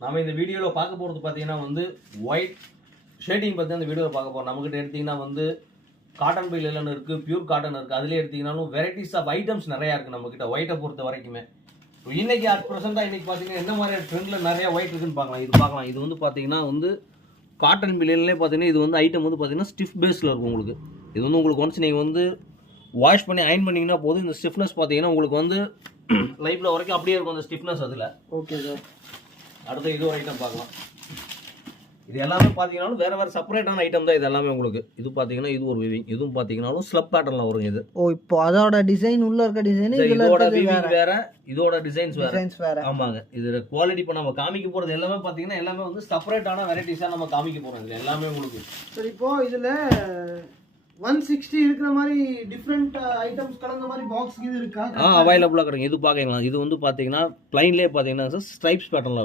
நம்ம இந்த வீடியோவில் பார்க்க போகிறது பார்த்தீங்கன்னா வந்து ஒயிட் ஷேடிங் பற்றி அந்த வீடியோவில் பார்க்க போகிறோம். நம்மகிட்ட எடுத்திங்கன்னா வந்து காட்டன் பையிலன்னு இருக்குது, பியூர் காட்டன் இருக்குது. அதிலே எடுத்திங்கனாலும் வெரைட்டிஸ் ஆஃப் ஐட்டம்ஸ் நிறையா இருக்குது நம்மக்கிட்ட ஒயிட்டை பொறுத்த வரைக்குமே. இன்றைக்கி அட் ப்ரெசென்ட்டாக இன்றைக்கி பார்த்தீங்கன்னா என்ன மாதிரி ட்ரெண்டில் நிறையா ஒயிட் இருக்குன்னு பார்க்கலாம். இது வந்து பார்த்தீங்கன்னா வந்து காட்டன் பில்லிலே பார்த்தீங்கன்னா இது வந்து ஐட்டம் வந்து பார்த்தீங்கன்னா ஸ்டிஃப் பேஸில் இருக்கும். உங்களுக்கு இது வந்து உங்களுக்கு ஒன்ஸ் நீங்கள் வந்து வாஷ் பண்ணி அயன் பண்ணிங்கன்னா போதும். இந்த ஸ்டிஃப்னஸ் பார்த்தீங்கன்னா உங்களுக்கு வந்து லைஃப்பில் வரைக்கும் அப்படியே இருக்கும் அந்த ஸ்டிஃப்னஸ் அதில். Okay sir. அடுத்து இது ஒரு ஐட்டம் பார்க்கலாம். இது எல்லாமே பார்த்தீங்கன்னாலும் வேறு வேறு செப்பரேட்டான ஐட்டம் தான் இது எல்லாமே உங்களுக்கு. இது பார்த்தீங்கன்னா இது ஒரு விவிங், இதுவும் பார்த்தீங்கன்னாலும் ஸ்லப் பேட்டர்னில் வரும் இது. ஓ, இப்போ அதோட டிசைன் உள்ள இருக்க டிசைன் இதோட விவிங் வேற, இதோட டிசைன்ஸ் வேற. ஆமாங்க. இது குவாலிட்டி இப்போ நம்ம காமிக்க போகிறது எல்லாமே பார்த்தீங்கன்னா எல்லாமே வந்து செப்பரேட்டான வெரைட்டிஸாக நம்ம காமிக்க போகிறோம். இது எல்லாமே உங்களுக்கு. சரி, இப்போ இதில் 160 இருக்கிற மாதிரி டிஃப்ரெண்ட் ஐட்டம்ஸ் கலந்த மாதிரி பாக்ஸ் இது இருக்கா? அவைலபிளாக கிடைக்கும். இது பார்க்கலாம். இது வந்து பார்த்தீங்கன்னா பிளைன்லேயே பார்த்தீங்கன்னா ஸ்ட்ரைப்ஸ் பேட்டர்னில் இருக்கும்.